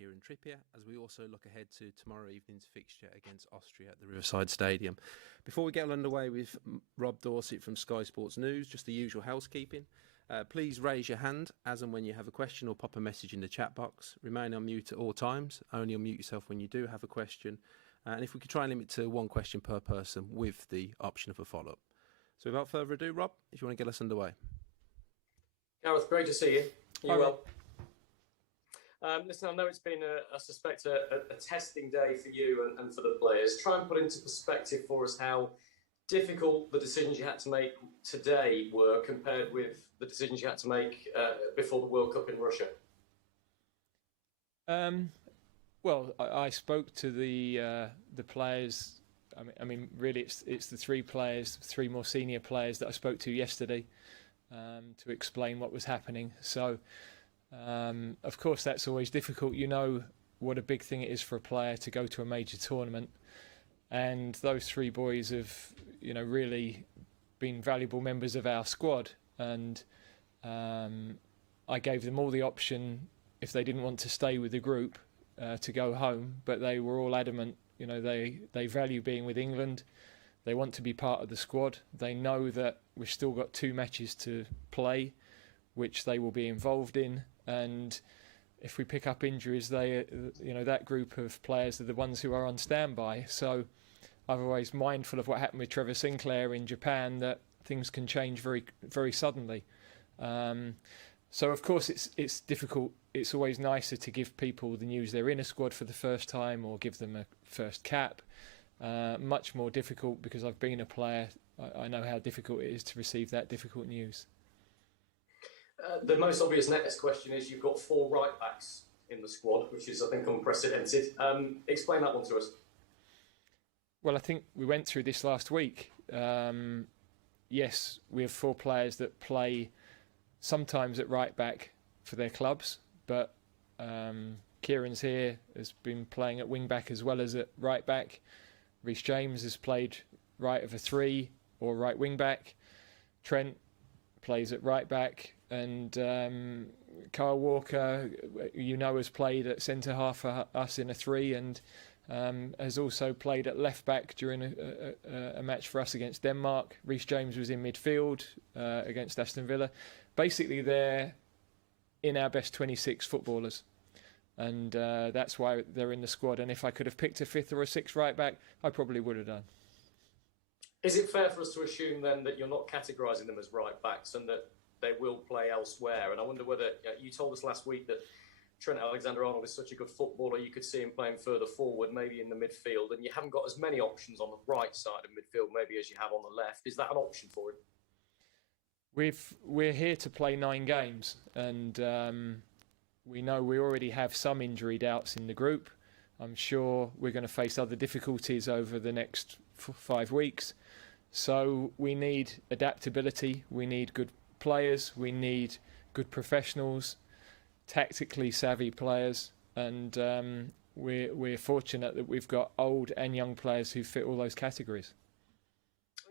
Kieran Trippier as we also look ahead to tomorrow evening's fixture against Austria at the Riverside Stadium. Before we get underway with Rob Dorsett from Sky Sports News, just the usual housekeeping. Please raise your hand as and when you have a question or pop a message in the chat box. Remain on mute at all times. Only unmute yourself when you do have a question. And if we could try and limit to one question per person with the option of a follow-up. So without further ado, Rob, if you want to get us underway. Gareth, great to see you. Hi, well? Listen, I know it's been, I suspect, a testing day for you and for the players. Try and put into perspective for us how difficult the decisions you had to make today were compared with the decisions you had to make before the World Cup in Russia. Well, I spoke to the players. I mean, really, it's the three players, three more senior players that I spoke to yesterday to explain what was happening. So, of course, that's always difficult. You know what a big thing it is for a player to go to a major tournament, and those three boys have, really been valuable members of our squad. And I gave them all the option if they didn't want to stay with the group to go home, but they were all adamant. They value being with England. They want to be part of the squad. They know that we've still got 2 matches to play, which they will be involved in. And if we pick up injuries, that group of players are the ones who are on standby. So I'm always mindful of what happened with Trevor Sinclair in Japan, that things can change very, very suddenly. So of course it's difficult. It's always nicer to give people the news they're in a squad for the first time or give them a first cap. Much more difficult because I've been a player. I know how difficult it is to receive that difficult news. The most obvious next question is you've got 4 right backs in the squad, which is, I think, unprecedented. Explain that one to us. Well, I think we went through this last week. Yes, we have 4 players that play sometimes at right back for their clubs, but Kieran's here, has been playing at wing back as well as at right back. Reece James has played right of a 3 or right wing back. Trent plays at right back, and Kyle Walker, has played at centre half for us in a 3, and has also played at left back during a match for us against Denmark. Reece James was in midfield against Aston Villa. Basically, they're in our best 26 footballers, and that's why they're in the squad. And if I could have picked a 5th or a 6th right back, I probably would have done. Is it fair for us to assume then that you're not categorising them as right backs and that they will play elsewhere? And I wonder whether you told us last week that Trent Alexander-Arnold is such a good footballer, you could see him playing further forward, maybe in the midfield, and you haven't got as many options on the right side of midfield maybe as you have on the left. Is that an option for him? We're here to play 9 games, and we know we already have some injury doubts in the group. I'm sure we're going to face other difficulties over the next 5 weeks. So we need adaptability, we need good players, we need good professionals, tactically savvy players, and we're fortunate that we've got old and young players who fit all those categories.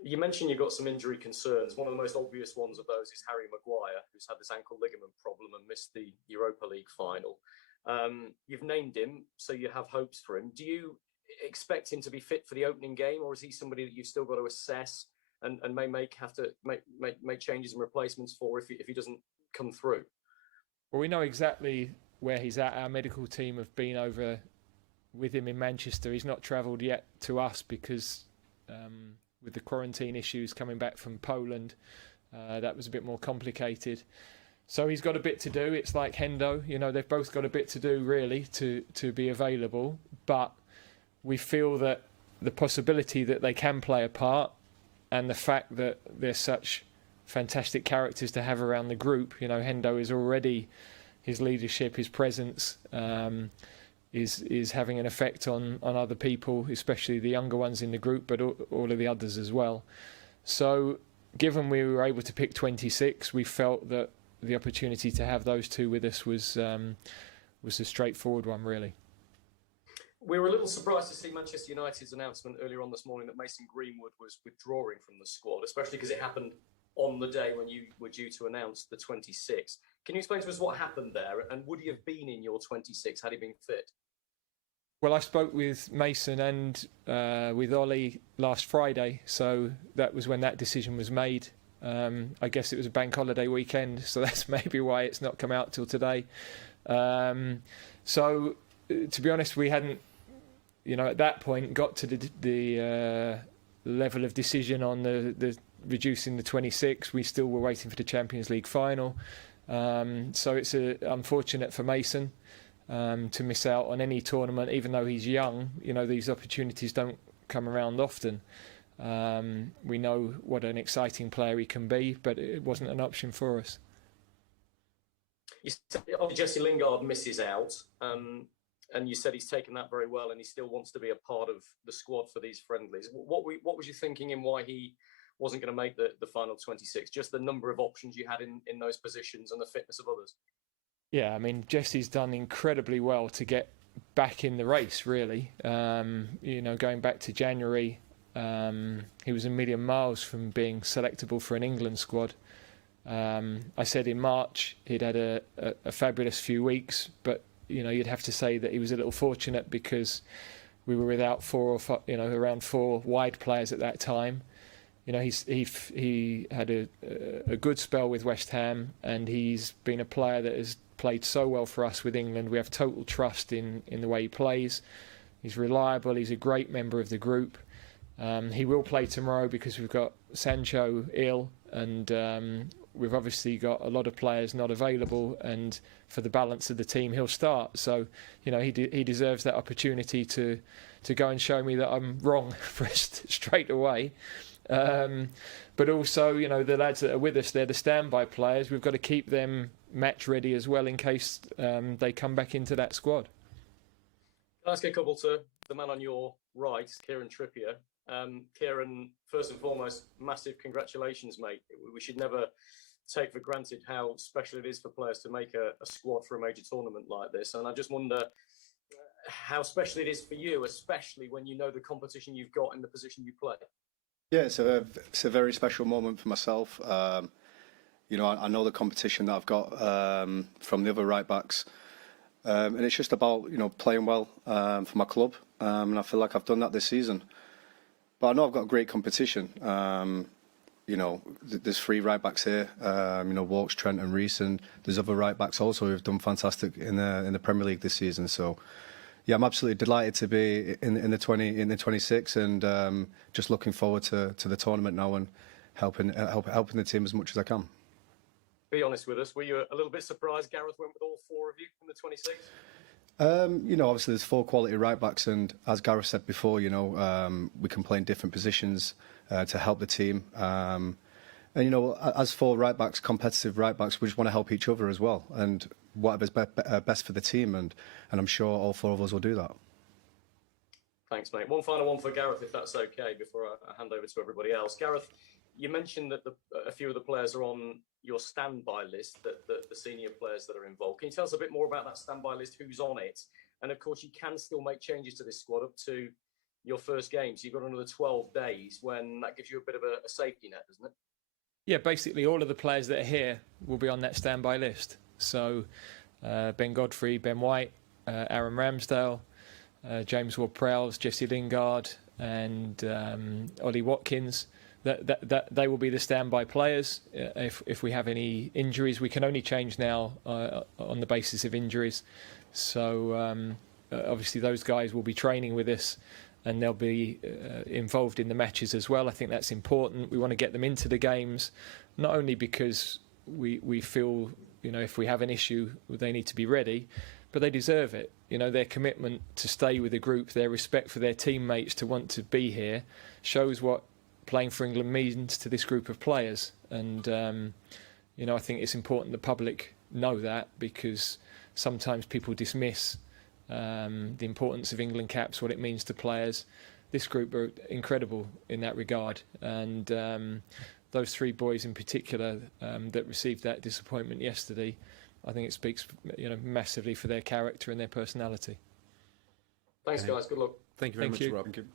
You mentioned you've got some injury concerns. One of the most obvious ones of those is Harry Maguire, who's had this ankle ligament problem and missed the Europa League final. You've named him, so you have hopes for him. Do you expect him to be fit for the opening game, or is he somebody that you've still got to assess and may have to make changes and replacements for if he doesn't come through? Well, we know exactly where he's at. Our medical team have been over with him in Manchester. He's not travelled yet to us because with the quarantine issues coming back from Poland, that was a bit more complicated. So he's got a bit to do. It's like Hendo, they've both got a bit to do really to be available. But we feel that the possibility that they can play a part, and the fact that they're such fantastic characters to have around the group. Hendo is already, his leadership, his presence is having an effect on other people, especially the younger ones in the group, but all of the others as well. So given we were able to pick 26, we felt that the opportunity to have those 2 with us was a straightforward one, really. We were a little surprised to see Manchester United's announcement earlier on this morning that Mason Greenwood was withdrawing from the squad, especially because it happened on the day when you were due to announce the 26. Can you explain to us what happened there? And would he have been in your 26 had he been fit? Well, I spoke with Mason and with Ollie last Friday, so that was when that decision was made. I guess it was a bank holiday weekend, so that's maybe why it's not come out till today. So, to be honest, we hadn't, at that point, got to the level of decision on the reducing the 26. We still were waiting for the Champions League final. So it's unfortunate for Mason to miss out on any tournament, even though he's young. These opportunities don't come around often. We know what an exciting player he can be, but it wasn't an option for us. You said Jesse Lingard misses out, and you said he's taken that very well, and he still wants to be a part of the squad for these friendlies. What was you thinking in why he wasn't going to make the final 26? Just the number of options you had in those positions and the fitness of others? Yeah, Jesse's done incredibly well to get back in the race, really. Going back to January, he was a million miles from being selectable for an England squad. I said in March he'd had a fabulous few weeks, but you'd have to say that he was a little fortunate because we were without around four wide players at that time. He had a good spell with West Ham, and he's been a player that has played so well for us with England. We have total trust in the way he plays. He's reliable. He's a great member of the group. He will play tomorrow because we've got Sancho ill, and we've obviously got a lot of players not available, and for the balance of the team he'll start. So he deserves that opportunity to go and show me that I'm wrong straight away. But also, the lads that are with us, they're the standby players. We've got to keep them match ready as well in case they come back into that squad. I'll ask a couple to the man on your right, Kieran Trippier. Kieran, first and foremost, massive congratulations, mate. We should never take for granted how special it is for players to make a squad for a major tournament like this. And I just wonder how special it is for you, especially when you know the competition you've got in the position you play. Yeah, it's a very special moment for myself. I know the competition that I've got from the other right backs, and it's just about playing well for my club, and I feel like I've done that this season. But I know I've got great competition. There's three right backs here. Walks, Trent, and Reece, and there's other right backs also who've done fantastic in the Premier League this season. So. Yeah, I'm absolutely delighted to be in the 26, and just looking forward to the tournament now and helping the team as much as I can. Be honest with us. Were you a little bit surprised Gareth went with all four of you in the 26? Obviously there's four quality right backs, and as Gareth said before, we can play in different positions to help the team. And as four right backs, competitive right backs, we just want to help each other as well, and whatever's best for the team, and I'm sure all four of us will do that. Thanks, mate. One final one for Gareth, if that's okay, before I hand over to everybody else. Gareth, you mentioned that a few of the players are on your standby list, the senior players that are involved. Can you tell us a bit more about that standby list, who's on it? And of course, you can still make changes to this squad up to your first game, so you've got another 12 days when that gives you a bit of a safety net, doesn't it? Yeah, basically all of the players that are here will be on that standby list. So Ben Godfrey, Ben White, Aaron Ramsdale, James Ward-Prowse, Jesse Lingard, and Ollie Watkins. That they will be the standby players. If we have any injuries, we can only change now on the basis of injuries. So obviously those guys will be training with us, and they'll be involved in the matches as well. I think that's important. We want to get them into the games, not only because we feel, if we have an issue, they need to be ready, but they deserve it. Their commitment to stay with the group, their respect for their teammates to want to be here, shows what playing for England means to this group of players. And, I think it's important the public know that, because sometimes people dismiss the importance of England caps, what it means to players. This group are incredible in that regard, and those three boys in particular that received that disappointment yesterday, I think it speaks massively for their character and their personality. Thanks, guys. Good luck. Thank you very much, Rob. Thank you.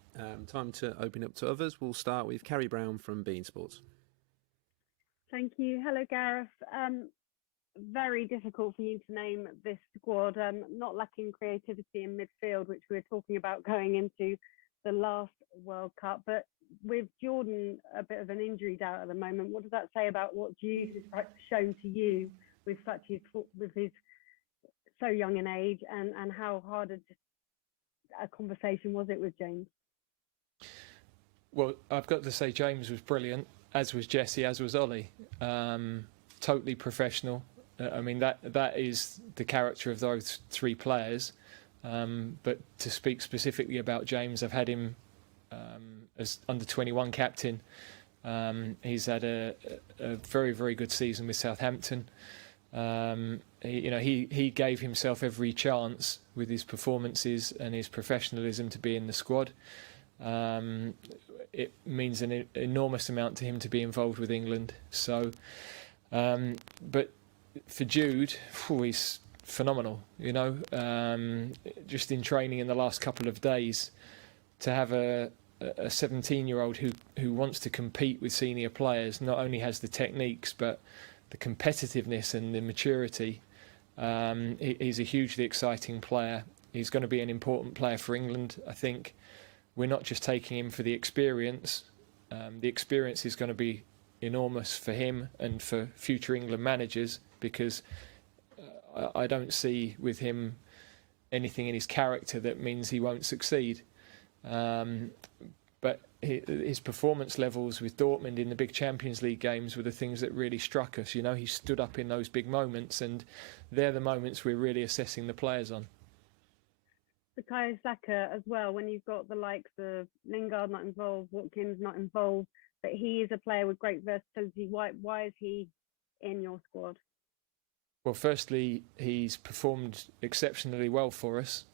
Time to open up to others. We'll start with Carrie Brown from Bein Sports. Thank you. Hello, Gareth. very difficult for you to name this squad, not lacking creativity in midfield, which we were talking about going into the last World Cup. But with Jordan a bit of an injury doubt at the moment, what does that say about what Jude has shown to you with his so young in age, and how hard a conversation was it with James? Well, I've got to say James was brilliant, as was Jesse, as was Ollie. Totally professional. I mean, that is the character of those three players. But to speak specifically about James, I've had him as under-21 captain. He's had a very, very good season with Southampton. He gave himself every chance with his performances and his professionalism to be in the squad. It means an enormous amount to him to be involved with England. So, but for Jude, he's phenomenal. Just in training in the last couple of days, to have a 17-year-old who wants to compete with senior players, not only has the techniques but the competitiveness and the maturity. He's a hugely exciting player. He's going to be an important player for England. I think we're not just taking him for the experience. The experience is going to be enormous for him and for future England managers, because I don't see with him anything in his character that means he won't succeed. But his performance levels with Dortmund in the big Champions League games were the things that really struck us. He stood up in those big moments, and they're the moments we're really assessing the players on. Bukayo Saka as well, when you've got the likes of Lingard not involved, Watkins not involved, but he is a player with great versatility. Why is he in your squad? Well, firstly, he's performed exceptionally well for us.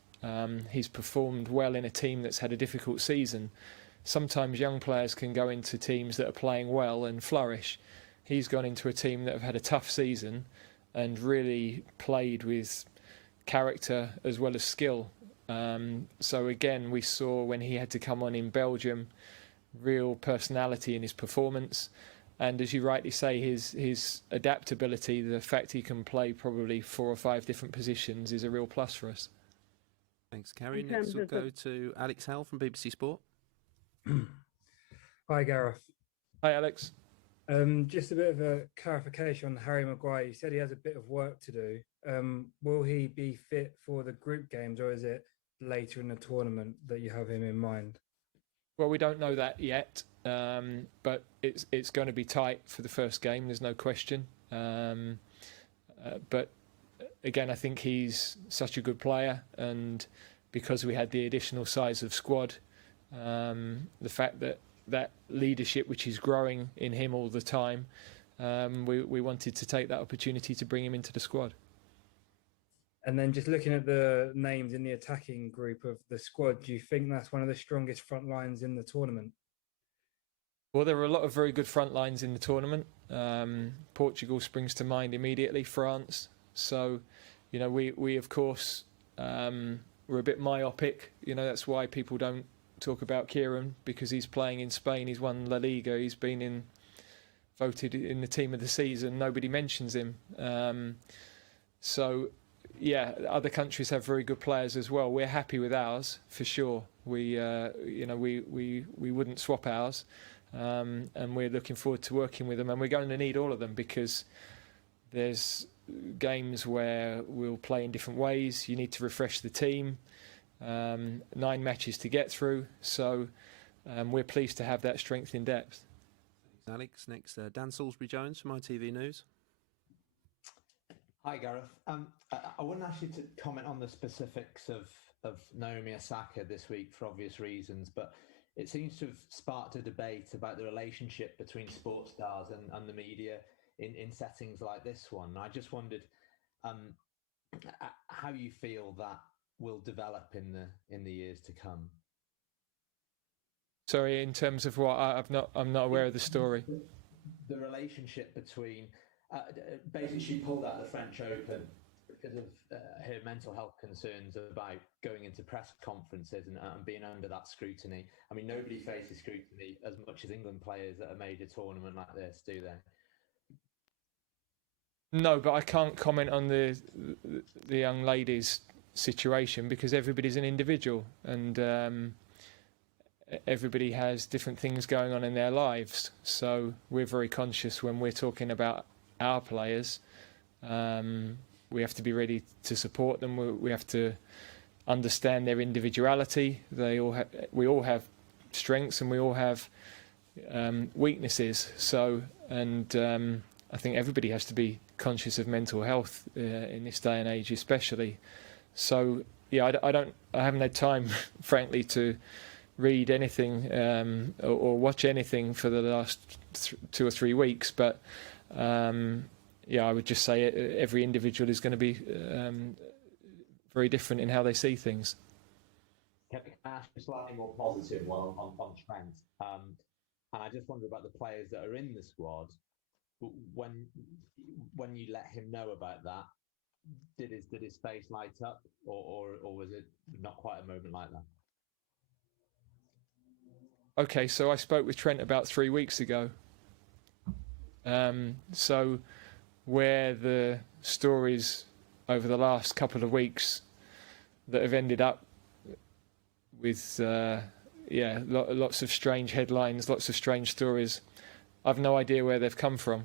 He's performed well in a team that's had a difficult season. Sometimes young players can go into teams that are playing well and flourish. He's gone into a team that have had a tough season and really played with character as well as skill. So again, we saw when he had to come on in Belgium, real personality in his performance. And as you rightly say, his adaptability, the fact he can play probably 4 or 5 different positions, is a real plus for us. Thanks, Carrie. Next we'll go to Alex Howell from BBC Sport. Hi, Gareth. Hi, Alex. Just a bit of a clarification on Harry Maguire. You said he has a bit of work to do. Will he be fit for the group games, or is it later in the tournament that you have him in mind? Well, we don't know that yet, but it's going to be tight for the first game. There's no question. But again, I think he's such a good player, and because we had the additional size of squad, the fact that leadership which is growing in him all the time, we wanted to take that opportunity to bring him into the squad. And then just looking at the names in the attacking group of the squad, do you think that's one of the strongest front lines in the tournament? Well, there are a lot of very good front lines in the tournament. Portugal springs to mind immediately, France. So, we of course, we're a bit myopic. That's why people don't talk about Kieran, because he's playing in Spain. He's won La Liga. He's been voted in the team of the season. Nobody mentions him. So, yeah, other countries have very good players as well. We're happy with ours for sure. We wouldn't swap ours, and we're looking forward to working with them. And we're going to need all of them, because there's games where we'll play in different ways. You need to refresh the team. 9 matches to get through, so we're pleased to have that strength in depth. Thanks, Alex. Next, Dan Salisbury-Jones from ITV News. Hi, Gareth. I wouldn't ask you to comment on the specifics of Naomi Osaka this week for obvious reasons, but it seems to have sparked a debate about the relationship between sports stars and the media in settings like this one. I just wondered how you feel that will develop in the years to come. Sorry, in terms of what? I'm not aware of the story. The relationship between basically she pulled out the French Open because of her mental health concerns about going into press conferences and being under that scrutiny. I mean, nobody faces scrutiny as much as England players at a major tournament like this, do they? No, but I can't comment on the young lady's situation because everybody's an individual and everybody has different things going on in their lives. So we're very conscious when we're talking about our players. We have to be ready to support them. We have to understand their individuality. We all have strengths and we all have weaknesses. So, and I think everybody has to be conscious of mental health in this day and age, especially. So, yeah, I haven't had time, frankly, to read anything or watch anything for the last 2 or 3 weeks. But yeah, I would just say every individual is going to be very different in how they see things. Can I ask a slightly more positive one on Trent? And I just wonder about the players that are in the squad. When you let him know about that, did his face light up, or was it not quite a moment like that? Okay, so I spoke with Trent about 3 weeks ago. So where the stories over the last couple of weeks that have ended up with lots of strange headlines, lots of strange stories, I've no idea where they've come from.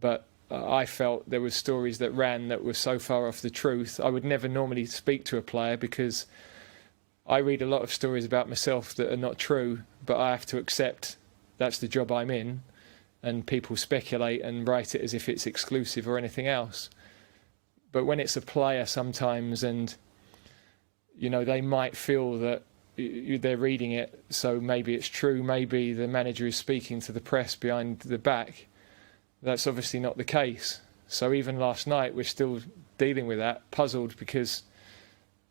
But I felt there were stories that ran that were so far off the truth. I would never normally speak to a player because I read a lot of stories about myself that are not true, but I have to accept that's the job I'm in, and people speculate and write it as if it's exclusive or anything else. But when it's a player sometimes, and you know, they might feel that they're reading it, so maybe it's true, maybe the manager is speaking to the press behind the back. That's obviously not the case. So even last night, we're still dealing with that, puzzled because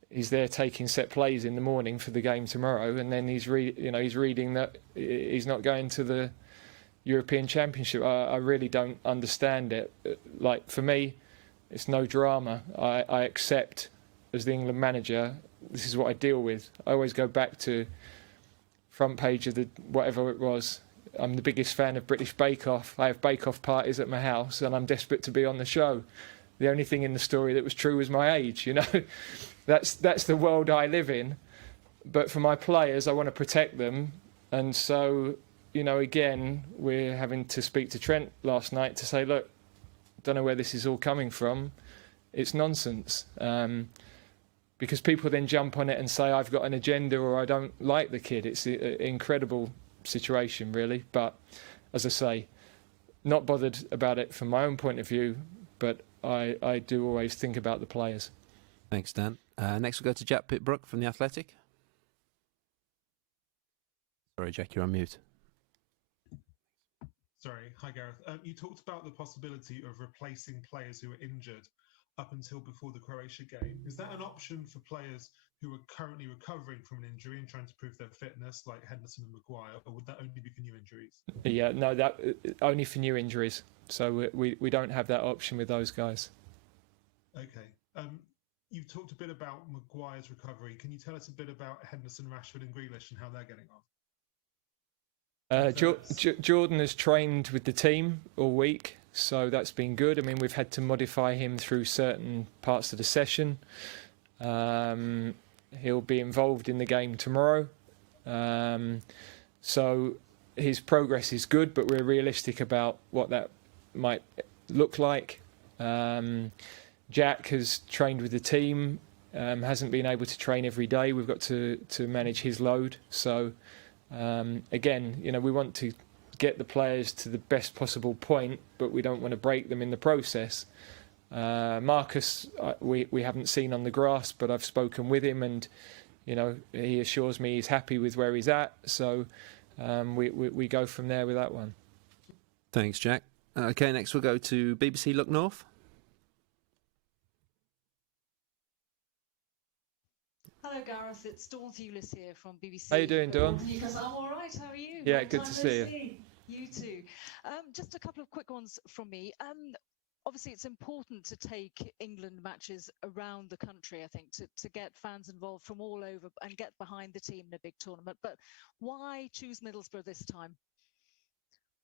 he's there taking set plays in the morning for the game tomorrow, and then he's reading that he's not going to the European Championship. I really don't understand it. Like, for me, it's no drama. I accept, as the England manager, this is what I deal with. I always go back to front page of the whatever it was. I'm the biggest fan of British Bake Off. I have Bake Off parties at my house, and I'm desperate to be on the show. The only thing in the story that was true was my age. You know, that's the world I live in. But for my players, I want to protect them, and so, you know, again, we're having to speak to Trent last night to say, look, don't know where this is all coming from. It's nonsense. Because people then jump on it and say, I've got an agenda or I don't like the kid. It's an incredible situation, really. But as I say, not bothered about it from my own point of view, but I do always think about the players. Thanks, Dan. Next we'll go to Jack Pitbrook from The Athletic. Sorry, Jack, you're on mute. Sorry. Hi, Gareth. You talked about the possibility of replacing players who were injured up until before the Croatia game. Is that an option for players who are currently recovering from an injury and trying to prove their fitness, like Henderson and Maguire, or would that only be for new injuries? Yeah, no, that only for new injuries. So we don't have that option with those guys. Okay. You've talked a bit about Maguire's recovery. Can you tell us a bit about Henderson, Rashford and Grealish and how they're getting on? Jordan has trained with the team all week, so that's been good. I mean, we've had to modify him through certain parts of the session. He'll be involved in the game tomorrow. So his progress is good, but we're realistic about what that might look like. Jack has trained with the team, hasn't been able to train every day. We've got to manage his load. So again, you know, we want to get the players to the best possible point, but we don't want to break them in the process. Marcus, we haven't seen on the grass, but I've spoken with him, and you know, he assures me he's happy with where he's at. So we go from there with that one. Thanks, Jack. Okay, next we'll go to BBC Look North. Hello, Gareth. It's Dawn Thewlis here from BBC. How you doing, Dawn? I'm all right. How are you? Yeah, Long good time to no see you. see. You too. Just a couple of quick ones from me. Obviously, it's important to take England matches around the country, I think, to get fans involved from all over and get behind the team in a big tournament. But why choose Middlesbrough this time?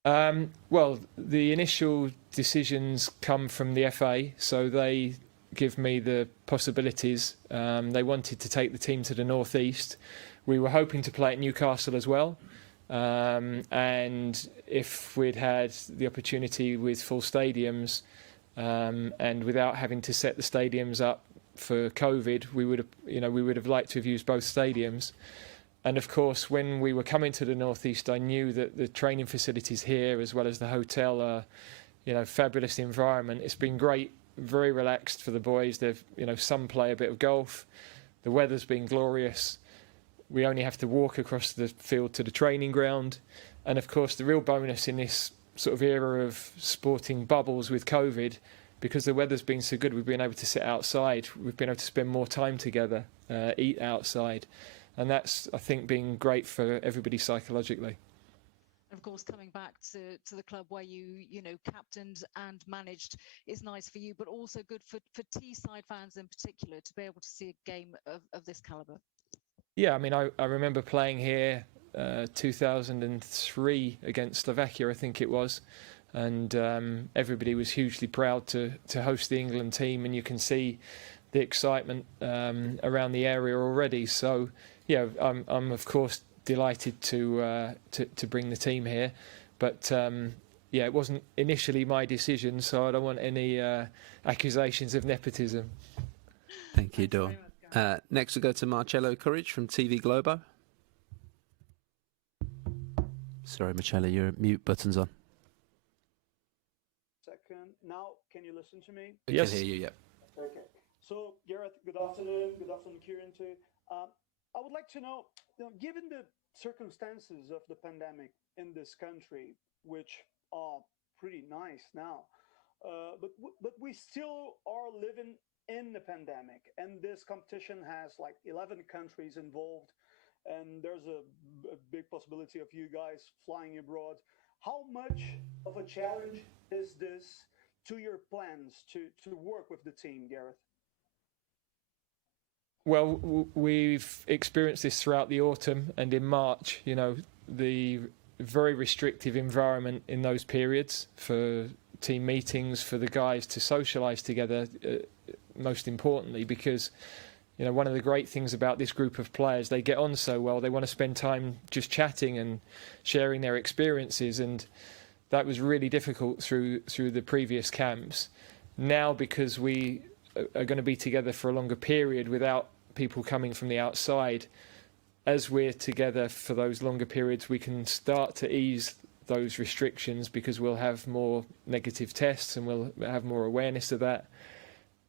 Well, the initial decisions come from the FA, so they give me the possibilities. They wanted to take the team to the northeast. We were hoping to play at Newcastle as well. And if we'd had the opportunity with full stadiums and without having to set the stadiums up for COVID, we would have liked to have used both stadiums. And of course, when we were coming to the northeast, I knew that the training facilities here, as well as the hotel, are, fabulous environment. It's been great, very relaxed for the boys. They've, some play a bit of golf. The weather's been glorious. We only have to walk across the field to the training ground. And of course, the real bonus in this sort of era of sporting bubbles with COVID, because the weather's been so good, we've been able to sit outside. We've been able to spend more time together, eat outside. And that's, I think, been great for everybody psychologically. Of course, coming back to the club where you captained and managed is nice for you, but also good for Teesside fans in particular to be able to see a game of this calibre. Yeah, I mean, I remember playing here 2003 against Slovakia, I think it was, and everybody was hugely proud to host the England team, and you can see the excitement around the area already. So, yeah, I'm of course delighted to bring the team here, but yeah, it wasn't initially my decision, so I don't want any accusations of nepotism. Thank you, Dawn. Next we'll go to Marcello Courage from TV Globo. Sorry, Marcello, your mute button's on. Second. Now, can you listen to me? We can hear you, yeah. Okay. So, Gareth, good afternoon. Good afternoon, Kieran, too. I would like to know, given the circumstances of the pandemic in this country, which are pretty nice now, but we still are living in the pandemic, and this competition has like 11 countries involved, and there's a big possibility of you guys flying abroad. How much of a challenge is this to your plans to work with the team, Gareth? Well, we've experienced this throughout the autumn and in March, the very restrictive environment in those periods for team meetings, for the guys to socialise together, most importantly, because one of the great things about this group of players, they get on so well, they want to spend time just chatting and sharing their experiences, and that was really difficult through the previous camps. Now, because we are going to be together for a longer period without people coming from the outside, as we're together for those longer periods, we can start to ease those restrictions because we'll have more negative tests and we'll have more awareness of that.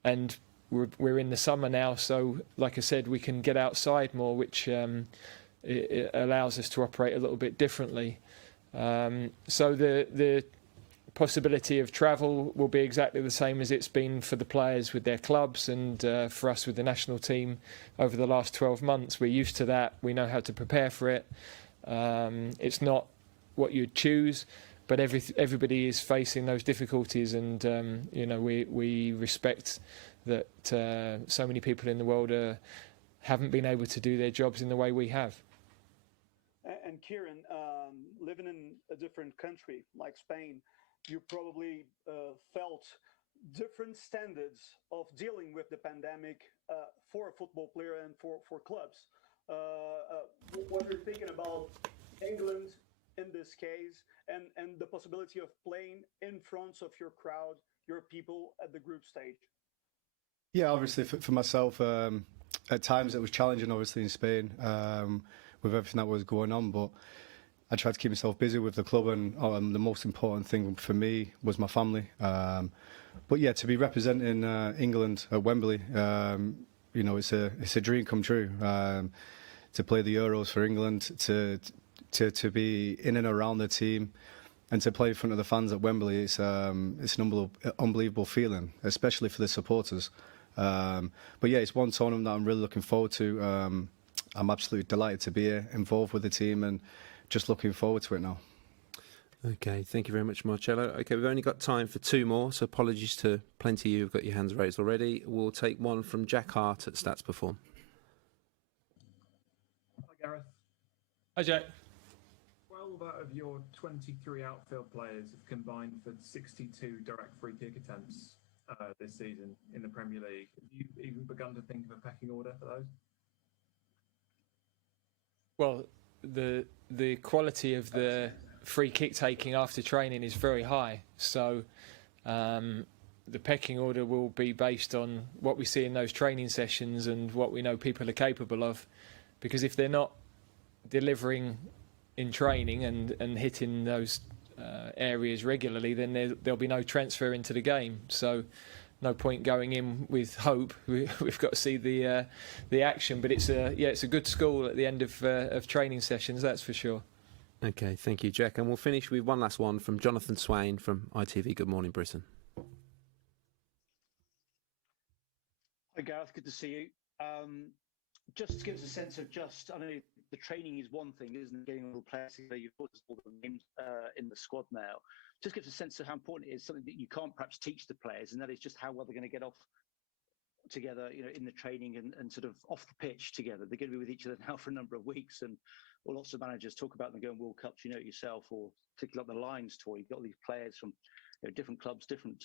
And we're in the summer now, so like I said, we can get outside more, which it allows us to operate a little bit differently. So the possibility of travel will be exactly the same as it's been for the players with their clubs and for us with the national team over the last 12 months. We're used to that. We know how to prepare for it. It's not what you'd choose, but everybody is facing those difficulties, and we respect that so many people in the world haven't been able to do their jobs in the way we have. And Kieran, living in a different country like Spain, you probably felt different standards of dealing with the pandemic for a football player and for clubs. What you're thinking about England in this case, and the possibility of playing in front of your crowd, your people at the group stage? Yeah, obviously for myself, at times it was challenging, obviously in Spain, with everything that was going on, but I tried to keep myself busy with the club, and the most important thing for me was my family. But yeah, to be representing England at Wembley, it's a dream come true. To play the Euros for England, to be in and around the team, and to play in front of the fans at Wembley, it's an unbelievable feeling, especially for the supporters. But yeah, it's one tournament that I'm really looking forward to. I'm absolutely delighted to be here, involved with the team, and just looking forward to it now. Okay, thank you very much, Marcello. Okay, we've only got time for two more, so apologies to plenty of you who've got your hands raised already. We'll take one from Jack Hart at Stats Perform. Hi, Gareth. Hi, Jack. Well, 12 out of your 23 outfield players have combined for 62 direct free kick attempts this season in the Premier League. Have you even begun to think of a pecking order for those? Well, the quality of the free kick taking after training is very high. So the pecking order will be based on what we see in those training sessions and what we know people are capable of. Because if they're not delivering in training and hitting those areas regularly, then there'll be no transfer into the game. So no point going in with hope. We've got to see the action. But it's a good school at the end of training sessions, that's for sure. Okay, thank you, Jack. And we'll finish with one last one from Jonathan Swain from ITV Good Morning Britain. Hi Gareth, good to see you. Just to give us a sense of I know the training is one thing, isn't it? Getting all the players together, you've got all the names in the squad now. Just gives a sense of how important it is, something that you can't perhaps teach the players, and that is just how well they're going to get off together, in the training and sort of off the pitch together. They're going to be with each other now for a number of weeks, and lots of managers talk about them going World Cups, it yourself, or particularly like the Lions tour. You've got all these players from different clubs, different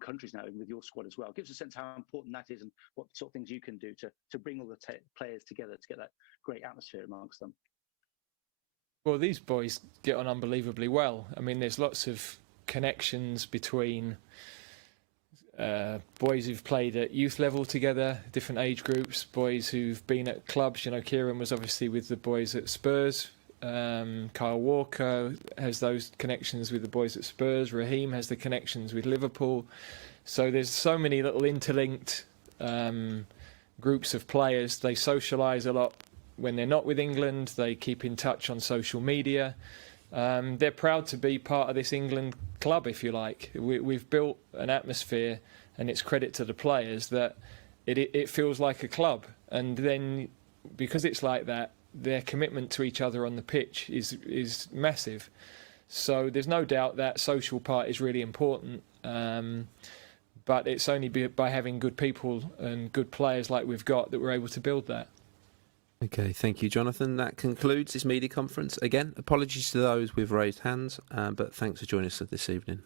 countries now, and with your squad as well. It gives a sense how important that is and what sort of things you can do to bring all the players together to get that great atmosphere amongst them. Well, these boys get on unbelievably well. I mean, there's lots of connections between boys who've played at youth level together, different age groups, boys who've been at clubs. Kieran was obviously with the boys at Spurs. Kyle Walker has those connections with the boys at Spurs. Raheem has the connections with Liverpool. So there's so many little interlinked groups of players. They socialise a lot when they're not with England. They keep in touch on social media. They're proud to be part of this England club, if you like. We've built an atmosphere, and it's credit to the players that it feels like a club. And then because it's like that, their commitment to each other on the pitch is massive. So there's no doubt that social part is really important. But it's only by having good people and good players like we've got that we're able to build that. Okay, thank you, Jonathan. That concludes this media conference. Again, apologies to those with raised hands, but thanks for joining us this evening.